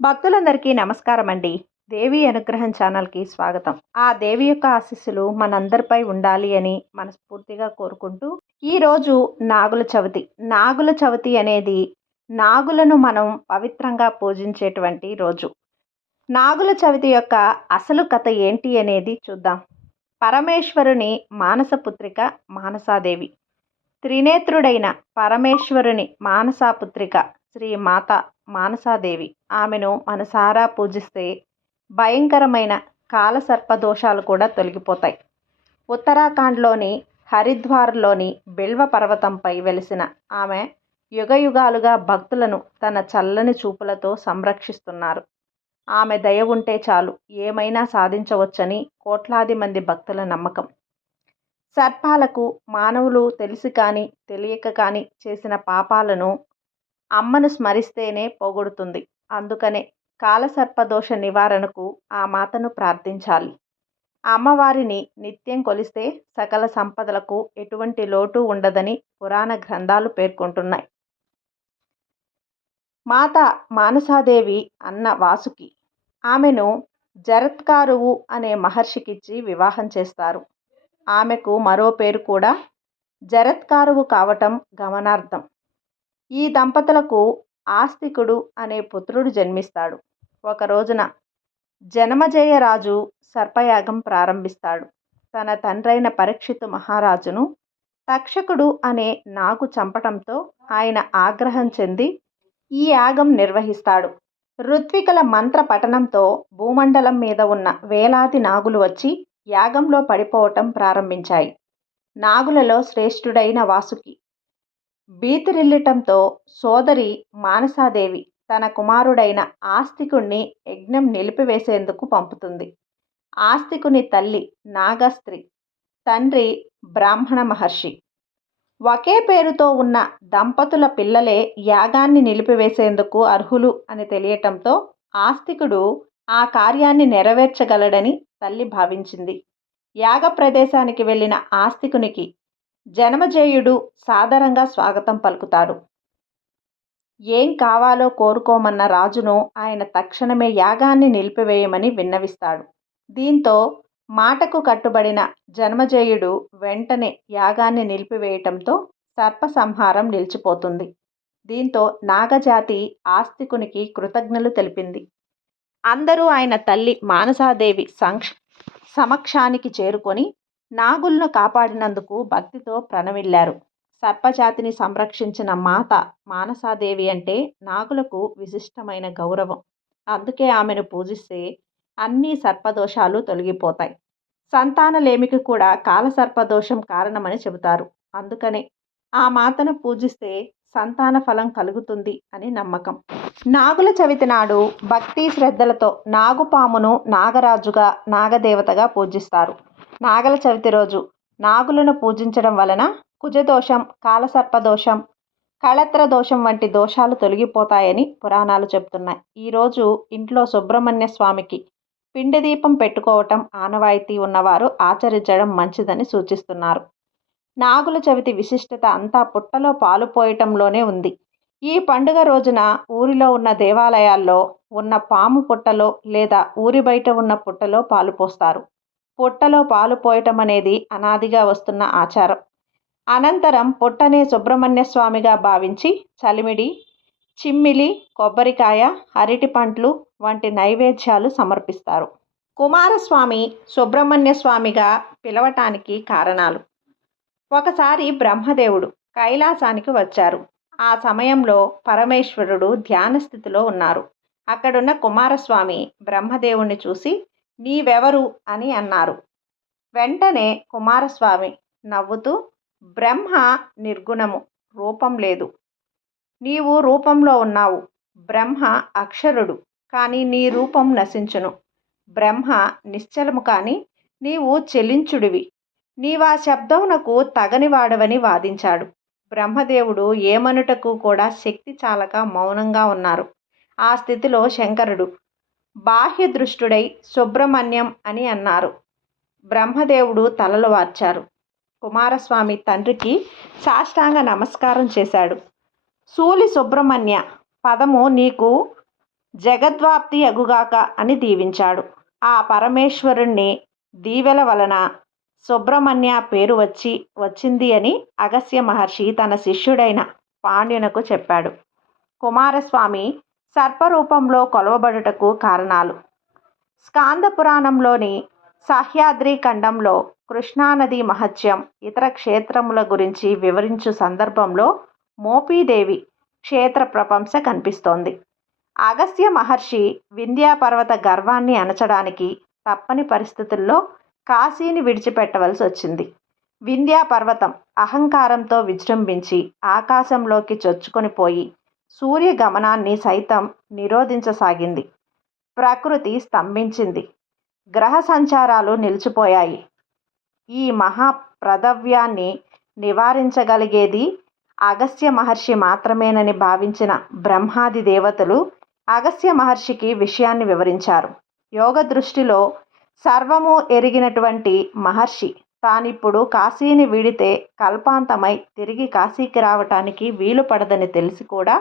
భక్తులందరికీ నమస్కారం అండి దేవి అనుగ్రహం ఛానల్కి స్వాగతం. ఆ దేవి యొక్క ఆశీస్సులు మనందరిపై ఉండాలి అని మనస్ఫూర్తిగా కోరుకుంటూ ఈరోజు నాగుల చవితి. నాగుల చవితి అనేది నాగులను మనం పవిత్రంగా పూజించేటువంటి రోజు. నాగుల చవితి యొక్క అసలు కథ ఏంటి అనేది చూద్దాం. పరమేశ్వరుని మానసపుత్రిక మానసాదేవి. త్రినేత్రుడైన పరమేశ్వరుని మానసాపుత్రిక శ్రీ మాత మానసాదేవి. ఆమెను మనసారా పూజిస్తే భయంకరమైన కాలసర్పదోషాలు కూడా తొలగిపోతాయి. ఉత్తరాఖండ్లోని హరిద్వార్లోని బిల్వ పర్వతంపై వెలిసిన ఆమె యుగయుగాలుగా భక్తులను తన చల్లని చూపులతో సంరక్షిస్తున్నారు. ఆమె దయ ఉంటే చాలు ఏమైనా సాధించవచ్చని కోట్లాది మంది భక్తుల నమ్మకం. సర్పాలకు మానవులు తెలిసి కానీ తెలియక కానీ చేసిన పాపాలను అమ్మను స్మరిస్తేనే పోగొడుతుంది. అందుకనే కాలసర్పదోష నివారణకు ఆ మాతను ప్రార్థించాలి. అమ్మవారిని నిత్యం కొలిస్తే సకల సంపదలకు ఎటువంటి లోటు ఉండదని పురాణ గ్రంథాలు పేర్కొంటున్నాయి. మాత మానసాదేవి అన్న వాసుకి ఆమెను జరత్కారువు అనే మహర్షికిచ్చి వివాహం చేస్తారు. ఆమెకు మరో పేరు కూడా జరత్కారువు కావటం గమనార్థం ఈ దంపతులకు ఆస్తికుడు అనే పుత్రుడు జన్మిస్తాడు. ఒక రోజున జనమజయరాజు సర్పయాగం ప్రారంభిస్తాడు. తన తండ్రైన పరీక్షితు మహారాజును తక్షకుడు అనే నాగు చంపటంతో ఆయన ఆగ్రహం చెంది ఈ యాగం నిర్వహిస్తాడు. ఋత్వికల మంత్ర పఠనంతో భూమండలం మీద ఉన్న వేలాది నాగులు వచ్చి యాగంలో పడిపోవటం ప్రారంభించాయి. నాగులలో శ్రేష్ఠుడైన వాసుకి బీతిరిల్లటంతో సోదరి మానసాదేవి తన కుమారుడైన ఆస్తికుణ్ణి యజ్ఞం నిలిపివేసేందుకు పంపుతుంది. ఆస్తికుని తల్లి నాగస్త్రి తండ్రి బ్రాహ్మణ మహర్షి. ఒకే పేరుతో ఉన్న దంపతుల పిల్లలే యాగాన్ని నిలిపివేసేందుకు అర్హులు అని తెలియటంతో ఆస్తికుడు ఆ కార్యాన్ని నెరవేర్చగలడని తల్లి భావించింది. యాగ ప్రదేశానికి వెళ్ళిన ఆస్తికునికి జనమజేయుడు సాదరంగా స్వాగతం పలుకుతాడు. ఏం కావాలో కోరుకోమన్న రాజును ఆయన తక్షణమే యాగాన్ని నిలిపివేయమని విన్నవిస్తాడు. దీంతో మాటకు కట్టుబడిన జన్మజేయుడు వెంటనే యాగాన్ని నిలిపివేయటంతో సర్ప సంహారం నిలిచిపోతుంది. దీంతో నాగజాతి ఆస్తికునికి కృతజ్ఞలు తెలిపింది. అందరూ ఆయన తల్లి మానసాదేవి సంక్ష సమక్షానికి చేరుకొని నాగులను కాపాడినందుకు భక్తితో ప్రణమిల్లారు. సర్పజాతిని సంరక్షించిన మాత మానసాదేవి అంటే నాగులకు విశిష్టమైన గౌరవం. అందుకే ఆమెను పూజిస్తే అన్ని సర్పదోషాలు తొలగిపోతాయి. సంతానలేమికి కూడా కాలసర్పదోషం కారణమని చెబుతారు. అందుకనే ఆ మాతను పూజిస్తే సంతాన ఫలం కలుగుతుంది అని నమ్మకం. నాగుల చవితి నాడు భక్తి శ్రద్ధలతో నాగుపామును నాగరాజుగా నాగదేవతగా పూజిస్తారు. నాగల చవితి రోజు నాగులను పూజించడం వలన కుజదోషం కాలసర్పదోషం కళత్ర దోషం వంటి దోషాలు తొలగిపోతాయని పురాణాలు చెబుతున్నాయి. ఈరోజు ఇంట్లో సుబ్రహ్మణ్య స్వామికి పిండి దీపం పెట్టుకోవటం ఆనవాయితీ ఉన్నవారు ఆచరించడం మంచిదని సూచిస్తున్నారు. నాగుల చవితి విశిష్టత అంతా పుట్టలో పాలు పోయటంలోనే ఉంది. ఈ పండుగ రోజున ఊరిలో ఉన్న దేవాలయాల్లో ఉన్న పాము పుట్టలో లేదా ఊరి బయట ఉన్న పుట్టలో పాలు పోస్తారు. పుట్టలో పాలు పోయటం అనేది అనాదిగా వస్తున్న ఆచారం. అనంతరం పుట్టనే సుబ్రహ్మణ్య స్వామిగా భావించి చలిమిడి చిమ్మిలి కొబ్బరికాయ అరటి పండ్లు వంటి నైవేద్యాలు సమర్పిస్తారు. కుమారస్వామి సుబ్రహ్మణ్య స్వామిగా పిలవటానికి కారణాలు. ఒకసారి బ్రహ్మదేవుడు కైలాసానికి వచ్చారు. ఆ సమయంలో పరమేశ్వరుడు ధ్యాన స్థితిలో ఉన్నారు. అక్కడున్న కుమారస్వామి బ్రహ్మదేవుణ్ణి చూసి నీవెవరు? అని అన్నారు. వెంటనే కుమారస్వామి నవ్వుతూ బ్రహ్మ నిర్గుణము రూపం లేదు. నీవు రూపంలో ఉన్నావు. బ్రహ్మ అక్షరుడు కానీ నీ రూపం నశించును. బ్రహ్మ నిశ్చలము కానీ నీవు చెలించుడివి. నీవా శబ్దమునకు తగనివాడవని వాదించాడు. బ్రహ్మదేవుడు ఏమనుటకు కూడా శక్తి చాలక మౌనంగా ఉన్నారు. ఆ స్థితిలో శంకరుడు బాహ్య దృష్టుడై సుబ్రహ్మణ్యం అని అన్నారు. బ్రహ్మదేవుడు తలలు వార్చారు. కుమారస్వామి తండ్రికి సాష్టాంగ నమస్కారం చేశాడు. సూలి సుబ్రహ్మణ్య పదము నీకు జగద్వాప్తి అగుగాక అని దీవించాడు. ఆ పరమేశ్వరుణ్ణి దీవెల వలన సుబ్రహ్మణ్య పేరు వచ్చి వచ్చింది అని అగస్య మహర్షి తన శిష్యుడైన పాండ్యునకు చెప్పాడు. కుమారస్వామి సర్పరూపంలో కొలవబడుటకు కారణాలు. స్కాంద పురాణంలోని సహ్యాద్రి ఖండంలో కృష్ణానది మహత్యం ఇతర క్షేత్రముల గురించి వివరించు సందర్భంలో మోపీదేవి క్షేత్ర ప్రపంచ కనిపిస్తోంది. అగస్త్య మహర్షి వింధ్యాపర్వత గర్వాన్ని అణచడానికి తప్పని పరిస్థితుల్లో కాశీని విడిచిపెట్టవలసి వచ్చింది. వింధ్యా పర్వతం అహంకారంతో విజృంభించి ఆకాశంలోకి చొచ్చుకొని పోయి సూర్య గమనాన్ని సైతం నిరోధించసాగింది. ప్రకృతి స్తంభించింది. గ్రహ సంచారాలు నిలిచిపోయాయి. ఈ మహా ప్రదవ్యాన్ని నివారించగలిగేది అగస్త్య మహర్షి మాత్రమేనని భావించిన బ్రహ్మాది దేవతలు అగస్త్య మహర్షికి విషయాన్ని వివరించారు. యోగ దృష్టిలో సర్వము ఎరిగినటువంటి మహర్షి తానిప్పుడు కాశీని వీడితే కల్పాంతమై తిరిగి కాశీకి రావటానికి వీలు పడదని తెలిసి కూడా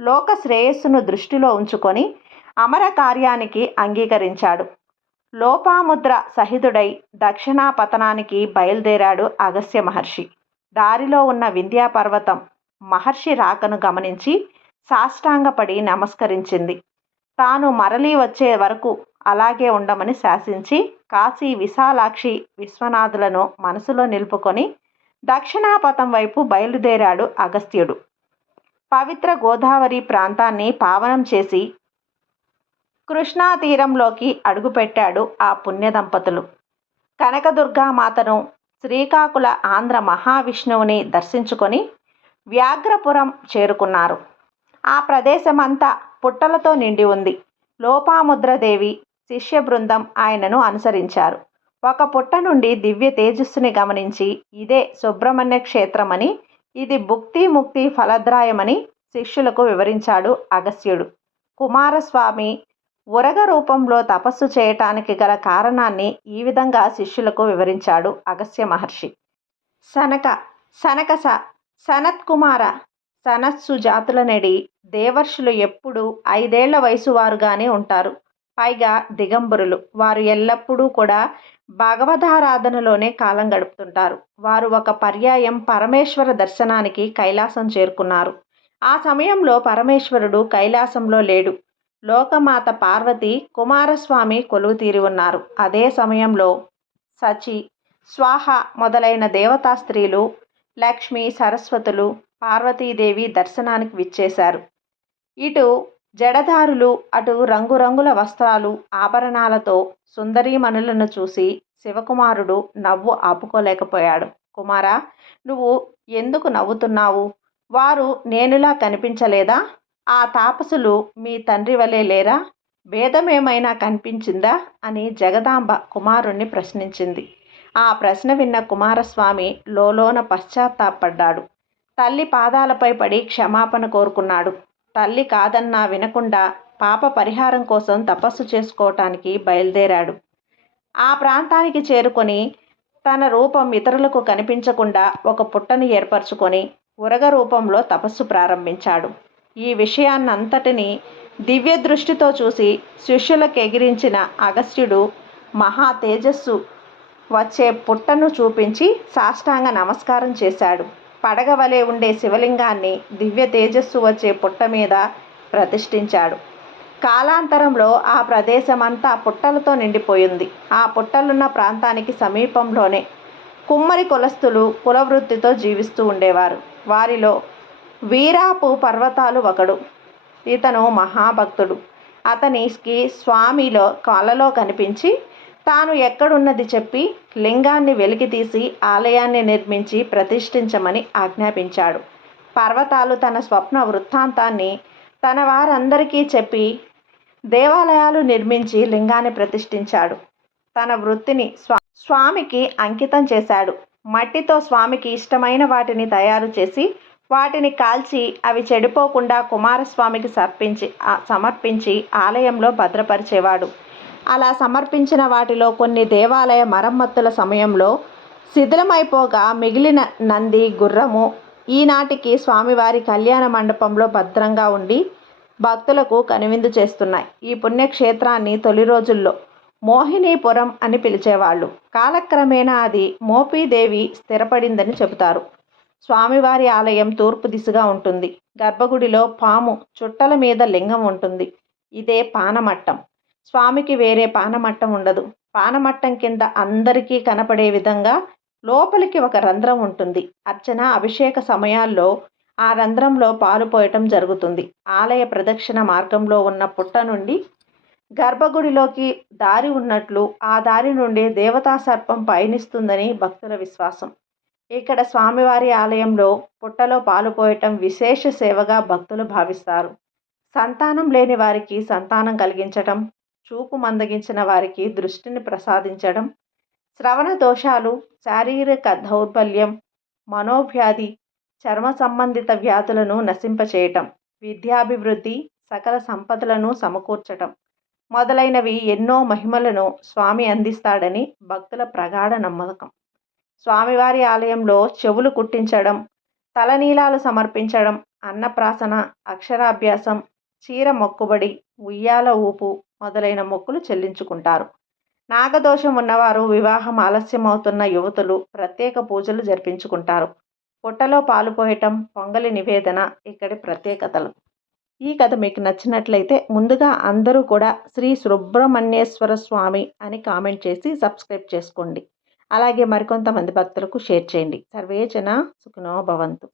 లోక శ్రేయస్సును దృష్టిలో ఉంచుకొని అమర కార్యానికి అంగీకరించాడు. లోపాముద్ర సహితుడై దక్షిణాపతనానికి బయలుదేరాడు అగస్త్య మహర్షి. దారిలో ఉన్న వింధ్యాపర్వతం మహర్షి రాకను గమనించి సాష్టాంగపడి నమస్కరించింది. తాను మరలి వచ్చే వరకు అలాగే ఉండమని శాసించి కాశీ విశాలాక్షి విశ్వనాథులను మనసులో నిలుపుకొని దక్షిణాపథం వైపు బయలుదేరాడు అగస్త్యుడు. పవిత్ర గోదావరి ప్రాంతాన్ని పావనం చేసి కృష్ణా తీరంలోకి అడుగుపెట్టాడు ఆ పుణ్య దంపతులు కనకదుర్గామాతను శ్రీకాకుళ ఆంధ్ర మహావిష్ణువుని దర్శించుకొని వ్యాఘ్రపురం చేరుకున్నారు. ఆ ప్రదేశమంతా పుట్టలతో నిండి ఉంది. లోపాముద్రదేవి శిష్య బృందం ఆయనను అనుసరించారు. ఒక పుట్ట నుండి దివ్య తేజస్సుని గమనించి ఇదే సుబ్రహ్మణ్య క్షేత్రమని ఇది భుక్తి ముక్తి ఫలద్రాయమని శిష్యులకు వివరించాడు అగస్త్యుడు. కుమారస్వామి ఉరగ రూపంలో తపస్సు చేయటానికి గల కారణాన్ని ఈ విధంగా శిష్యులకు వివరించాడు అగస్త్య మహర్షి. సనక సనకస సనత్కుమార సనత్సు జాతులనడి దేవర్షులు ఎప్పుడూ ఐదేళ్ళ వయసు వారుగానే ఉంటారు. పైగా దిగంబరులు. వారు ఎల్లప్పుడూ కూడా భగవదారాధనలోనే కాలం గడుపుతుంటారు. వారు ఒక పర్యాయం పరమేశ్వర దర్శనానికి కైలాసం చేరుకున్నారు. ఆ సమయంలో పరమేశ్వరుడు కైలాసంలో లేడు. లోకమాత పార్వతి కుమారస్వామి కొలువు తీరి ఉన్నారు. అదే సమయంలో సచి స్వాహ మొదలైన దేవతా స్త్రీలు లక్ష్మి సరస్వతులు పార్వతీదేవి దర్శనానికి విచ్చేశారు. ఇటు జడదారులు అటు రంగురంగుల వస్త్రాలు ఆభరణాలతో సుందరీమణులను చూసి శివకుమారుడు నవ్వు ఆపుకోలేకపోయాడు. కుమారా నువ్వు ఎందుకు నవ్వుతున్నావు? వారు నేనులా కనిపించలేదా? ఆ తాపసులు మీ తండ్రి వలె లేరా? భేదమేమైనా కనిపించిందా? అని జగదాంబ కుమారుణ్ణి ప్రశ్నించింది. ఆ ప్రశ్న విన్న కుమారస్వామి లోలోన పశ్చాత్తాపడ్డాడు. తల్లి పాదాలపై పడి క్షమాపణ కోరుకున్నాడు. తల్లి కాదన్నా వినకుండా పాప పరిహారం కోసం తపస్సు చేసుకోవటానికి బయలుదేరాడు. ఆ ప్రాంతానికి చేరుకొని తన రూపం ఇతరులకు కనిపించకుండా ఒక పుట్టను ఏర్పరచుకొని ఉరగ రూపంలో తపస్సు ప్రారంభించాడు. ఈ విషయాన్నంతటిని దివ్య దృష్టితో చూసి శిష్యులకు ఎగిరించిన అగస్త్యుడు మహా తేజస్సు వచ్చే పుట్టను చూపించి సాష్టాంగ నమస్కారం చేశాడు. పడగ వలె ఉండే శివలింగాన్ని దివ్య తేజస్సు వచ్చే పుట్ట మీద ప్రతిష్ఠించాడు. కాలాంతరంలో ఆ ప్రదేశమంతా పుట్టలతో నిండిపోయింది. ఆ పుట్టలున్న ప్రాంతానికి సమీపంలోనే కుమ్మరి కులస్తులు కులవృత్తితో జీవిస్తూ ఉండేవారు. వారిలో వీరాపు పర్వతాలు ఒకడు. ఇతను మహాభక్తుడు. అతనికి స్వామిలో కళలో కనిపించి తాను ఎక్కడున్నది చెప్పి లింగాన్ని వెలికితీసి ఆలయాన్ని నిర్మించి ప్రతిష్ఠించమని ఆజ్ఞాపించాడు. పర్వతాలు తన స్వప్న వృత్తాంతాన్ని తన వారందరికీ చెప్పి దేవాలయాలు నిర్మించి లింగాన్ని ప్రతిష్ఠించాడు. తన వృత్తిని స్వా స్వామికి అంకితం చేశాడు. మట్టితో స్వామికి ఇష్టమైన వాటిని తయారు చేసి వాటిని కాల్చి అవి చెడిపోకుండా కుమారస్వామికి సర్పించి సమర్పించి ఆలయంలో భద్రపరిచేవాడు. అలా సమర్పించిన వాటిలో కొన్ని దేవాలయ మరమ్మతుల సమయంలో శిథిలమైపోగా మిగిలిన నంది గుర్రము ఈనాటికి స్వామివారి కళ్యాణ మండపంలో భద్రంగా ఉండి భక్తులకు కనువిందు చేస్తున్నాయి. ఈ పుణ్యక్షేత్రాన్ని తొలి రోజుల్లో మోహినీపురం అని పిలిచేవాళ్ళు. కాలక్రమేణా అది మోపీదేవి స్థిరపడిందని చెబుతారు. స్వామివారి ఆలయం తూర్పు దిశగా ఉంటుంది. గర్భగుడిలో పాము చుట్టల మీద లింగం ఉంటుంది. ఇదే పానమట్టం. స్వామికి వేరే పానమట్టం ఉండదు. పానమట్టం కింద అందరికీ కనపడే విధంగా లోపలికి ఒక రంధ్రం ఉంటుంది. అర్చన అభిషేక సమయాల్లో ఆ రంధ్రంలో పాలు పోయటం జరుగుతుంది. ఆలయ ప్రదక్షిణ మార్గంలో ఉన్న పుట్ట నుండి గర్భగుడిలోకి దారి ఉన్నట్లు ఆ దారి నుండి దేవతా సర్పం పయనిస్తుందని భక్తుల విశ్వాసం. ఇక్కడ స్వామివారి ఆలయంలో పుట్టలో పాలు పోయటం విశేష సేవగా భక్తులు భావిస్తారు. సంతానం లేని వారికి సంతానం కలిగించటం చూపు మందగించిన వారికి దృష్టిని ప్రసాదించడం శ్రవణ దోషాలు శారీరక దౌర్బల్యం మనోవ్యాధి చర్మ సంబంధిత వ్యాధులను నశింపచేయటం విద్యాభివృద్ధి సకల సంపదలను సమకూర్చటం మొదలైనవి ఎన్నో మహిమలను స్వామి అందిస్తాడని భక్తుల ప్రగాఢ నమ్మకం. స్వామివారి ఆలయంలో చెవులు కుట్టించడం తలనీలాలు సమర్పించడం అన్నప్రాసన అక్షరాభ్యాసం చీర మొక్కుబడి ఉయ్యాల ఊపు మొదలైన మొక్కులు చెల్లించుకుంటారు. నాగదోషం ఉన్నవారు వివాహం ఆలస్యమవుతున్న యువతులు ప్రత్యేక పూజలు జరిపించుకుంటారు. పుట్టలో పాలు పోయటం పొంగలి నివేదన ఇక్కడి ప్రత్యేకతలు. ఈ కథ మీకు నచ్చినట్లయితే ముందుగా అందరూ కూడా శ్రీ సుబ్రహ్మణ్యేశ్వర స్వామి అని కామెంట్ చేసి సబ్స్క్రైబ్ చేసుకోండి. అలాగే మరికొంతమంది భక్తులకు షేర్ చేయండి. సర్వేచన సుఖినో భవంతు.